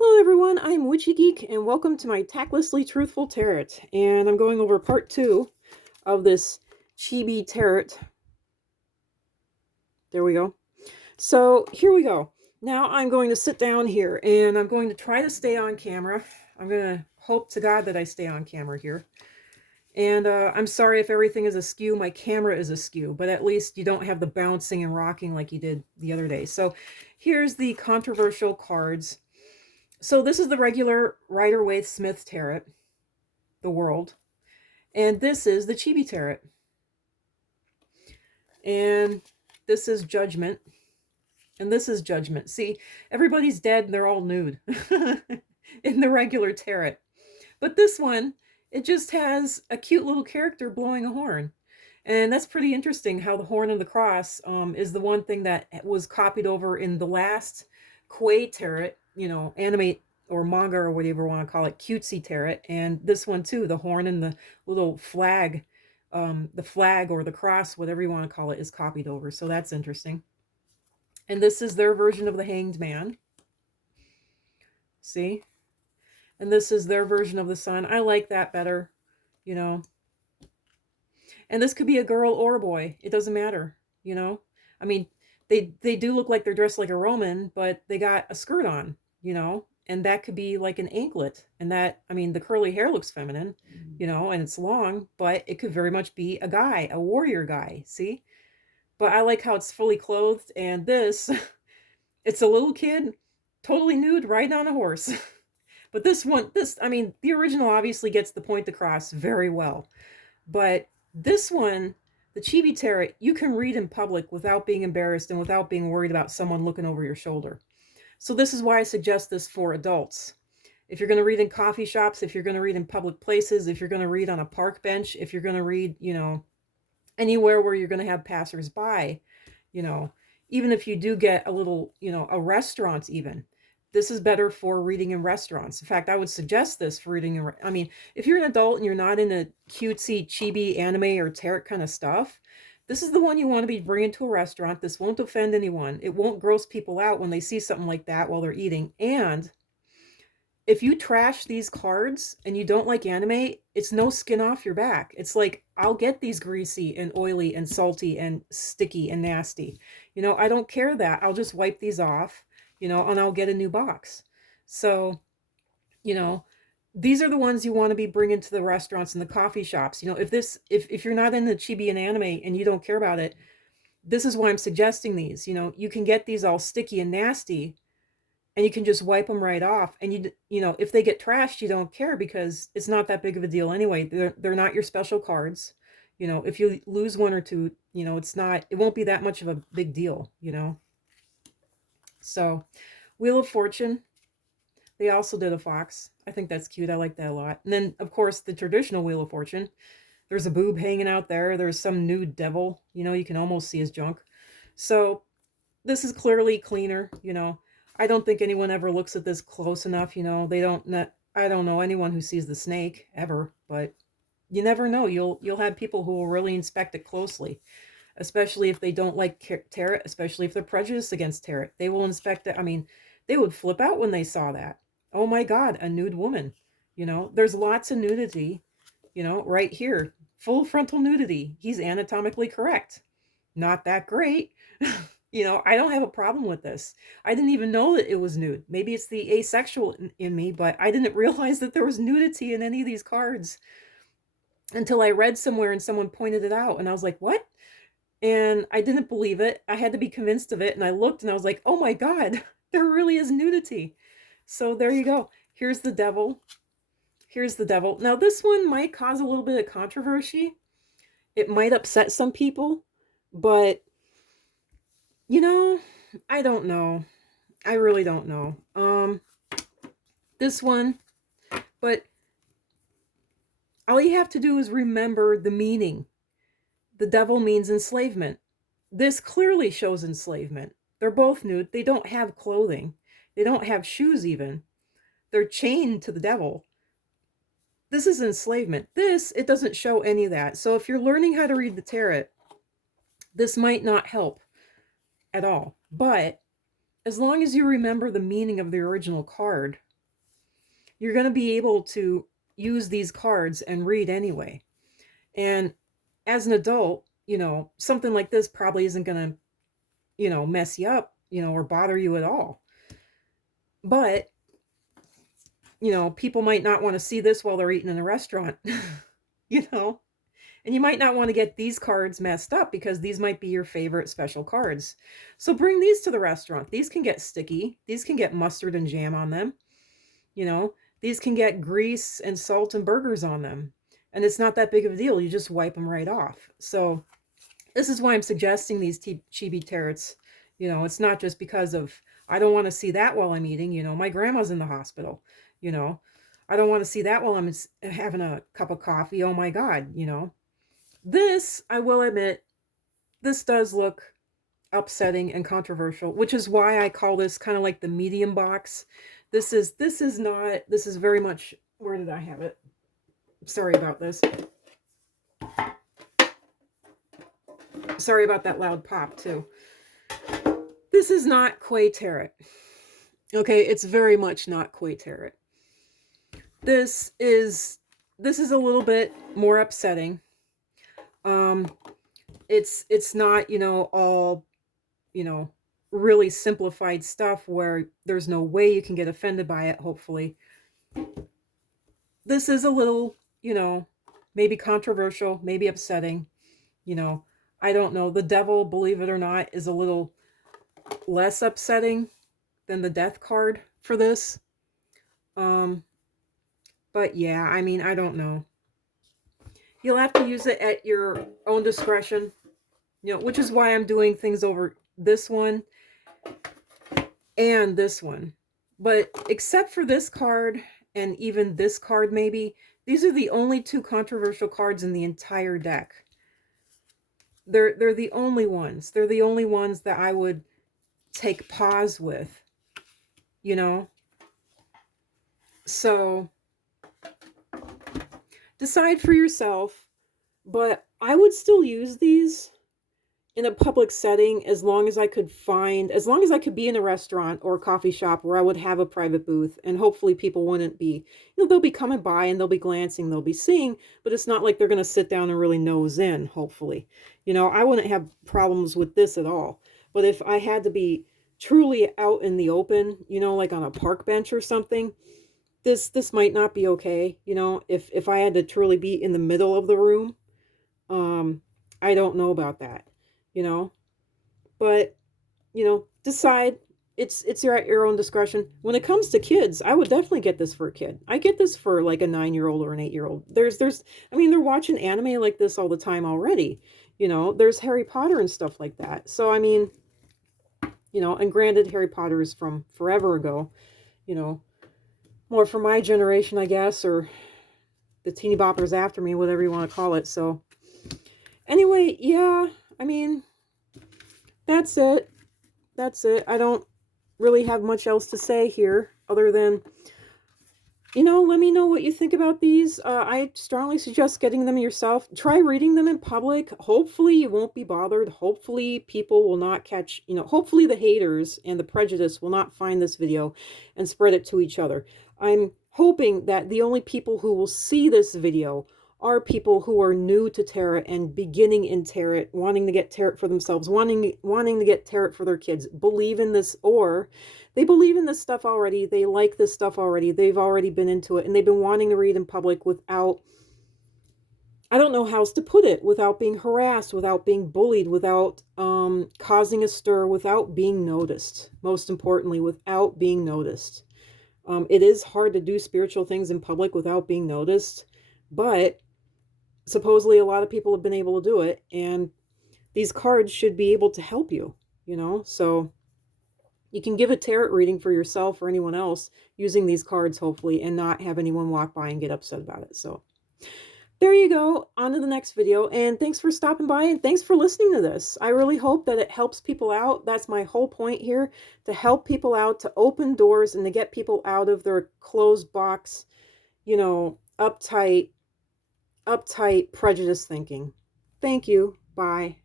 Hello everyone, I'm Witchy Geek and welcome to my Tactlessly Truthful Tarot. And I'm going over part 2 of this Chibi Tarot. There we go. So here we go. Now I'm going to sit down here and I'm going to try to stay on camera. I'm going to hope to God that I stay on camera here. And I'm sorry if everything is askew. My camera is askew, but at least you don't have the bouncing and rocking like you did the other day. So here's the controversial cards. So this is the regular Rider-Waite-Smith Tarot, the world. And this is the Chibi Tarot. And this is Judgment. And this is Judgment. See, everybody's dead and they're all nude in the regular tarot. But this one, it just has a cute little character blowing a horn. And that's pretty interesting how the horn of the cross is the one thing that was copied over in the last Quay tarot, anime or manga or whatever you want to call it, cutesy tarot. And this one too, the horn and the little flag, the flag or the cross, whatever you want to call it, is copied over. So that's interesting. And this is their version of the Hanged Man. See? And this is their version of the sun. I like that better, you know. And this could be a girl or a boy. It doesn't matter, you know. I mean, they do look like they're dressed like a Roman, but they got a skirt on, you know. And that could be like an anklet. And that, I mean, the curly hair looks feminine, you know, and it's long, but it could very much be a guy, a warrior guy, see? But I like how it's fully clothed. And this, it's a little kid, totally nude, riding on a horse. But this one, I mean, the original obviously gets the point across very well. But this one, the Chibi Tarot, you can read in public without being embarrassed and without being worried about someone looking over your shoulder. So this is why I suggest this for adults. If you're going to read in coffee shops, if you're going to read in public places, if you're going to read on a park bench, if you're going to read, you know, anywhere where you're going to have passersby, you know, even if you do get a little, you know, a restaurant even, this is better for reading in restaurants. In fact, I would suggest this for reading in, I mean, if you're an adult and you're not into cutesy, chibi anime or tarot kind of stuff, this is the one you want to be bringing to a restaurant. This won't offend anyone. It won't gross people out when they see something like that while they're eating. And if you trash these cards and you don't like anime, it's no skin off your back. It's like, I'll get these greasy and oily and salty and sticky and nasty. You know, I don't care that. I'll just wipe these off, you know, and I'll get a new box. So, you know, these are the ones you want to be bringing to the restaurants and the coffee shops. You know, if you're not into chibi and anime and you don't care about it, this is why I'm suggesting these. You know, you can get these all sticky and nasty and you can just wipe them right off. And you know, if they get trashed, you don't care because it's not that big of a deal anyway. They're not your special cards. You know, if you lose one or two, you know, it won't be that much of a big deal, you know. So, Wheel of Fortune, they also did a fox. I think that's cute. I like that a lot. And then, of course, the traditional Wheel of Fortune. There's a boob hanging out there. There's some nude devil. You know, you can almost see his junk. So this is clearly cleaner, you know. I don't think anyone ever looks at this close enough, you know. I don't know anyone who sees the snake ever, but you never know. You'll have people who will really inspect it closely, especially if they don't like tarot, especially if they're prejudiced against tarot. They will inspect it. I mean, they would flip out when they saw that. Oh my God, a nude woman. You know, there's lots of nudity, you know, right here. Full frontal nudity. He's anatomically correct. Not that great. You know, I don't have a problem with this. I didn't even know that it was nude. Maybe it's the asexual in me, but I didn't realize that there was nudity in any of these cards until I read somewhere and someone pointed it out. And I was like, what? And I didn't believe it. I had to be convinced of it. And I looked and I was like, oh my God, there really is nudity. So there you go. Here's the devil. Here's the devil. Now, this one might cause a little bit of controversy. It might upset some people, but you know, I don't know. I really don't know. This one, but all you have to do is remember the meaning. The devil means enslavement. This clearly shows enslavement. They're both nude. They don't have clothing. They don't have shoes even. They're chained to the devil. This is enslavement. This, it doesn't show any of that. So if you're learning how to read the tarot, this might not help at all. But as long as you remember the meaning of the original card, you're going to be able to use these cards and read anyway. And as an adult, something like this probably isn't going to, mess you up, or bother you at all. But, people might not want to see this while they're eating in a restaurant, you know? And you might not want to get these cards messed up because these might be your favorite special cards. So bring these to the restaurant. These can get sticky. These can get mustard and jam on them. You know, these can get grease and salt and burgers on them. And it's not that big of a deal. You just wipe them right off. So this is why I'm suggesting these chibi tarots. It's not just because of, I don't want to see that while I'm eating. My grandma's in the hospital. You know, I don't want to see that while I'm having a cup of coffee. Oh my God, This, I will admit, this does look upsetting and controversial, which is why I call this kind of like the medium box. This is very much, where did I have it? Sorry about this. Sorry about that loud pop too. This is not Quay Tarot. Okay, it's very much not Quay Tarot. This is a little bit more upsetting. It's not, all, really simplified stuff where there's no way you can get offended by it, hopefully. This is a little, maybe controversial, maybe upsetting. I don't know. The devil, believe it or not, is a little less upsetting than the death card for this. But yeah, I mean, I don't know. You'll have to use it at your own discretion, which is why I'm doing things over this one and this one. But except for this card and even this card, maybe, these are the only two controversial cards in the entire deck. They're the only ones. They're the only ones that I would take pause with, So decide for yourself, but I would still use these in a public setting as long as I could be in a restaurant or a coffee shop where I would have a private booth, and hopefully people wouldn't be, they'll be coming by and they'll be glancing, they'll be seeing, but it's not like they're going to sit down and really nose in, hopefully. I wouldn't have problems with this at all. But if I had to be truly out in the open, like on a park bench or something, this might not be okay. If I had to truly be in the middle of the room, I don't know about that. But decide. It's at your own discretion. When it comes to kids, I would definitely get this for a kid. I get this for like a 9-year-old or an 8-year-old. They're watching anime like this all the time already. There's Harry Potter and stuff like that. So I mean, and granted, Harry Potter is from forever ago. More for my generation, I guess, or the teeny boppers after me, whatever you want to call it. So anyway, yeah, I mean, that's it. I don't really have much else to say here other than, let me know what you think about these. I strongly suggest getting them yourself. Try reading them in public. Hopefully you won't be bothered. Hopefully people will not catch, hopefully the haters and the prejudice will not find this video and spread it to each other. I'm hoping that the only people who will see this video are people who are new to tarot and beginning in tarot, wanting to get tarot for themselves, wanting to get tarot for their kids, believe in this, or they believe in this stuff already, they like this stuff already, they've already been into it, and they've been wanting to read in public without, I don't know how else to put it, without being harassed, without being bullied, without causing a stir, without being noticed. Most importantly, without being noticed. It is hard to do spiritual things in public without being noticed, but supposedly a lot of people have been able to do it, and these cards should be able to help you, so you can give a tarot reading for yourself or anyone else using these cards, hopefully, and not have anyone walk by and get upset about it. So there you go, on to the next video, and thanks for stopping by, and thanks for listening to this. I really hope that it helps people out. That's my whole point here, to help people out, to open doors, and to get people out of their closed box, uptight prejudice thinking. Thank you. Bye.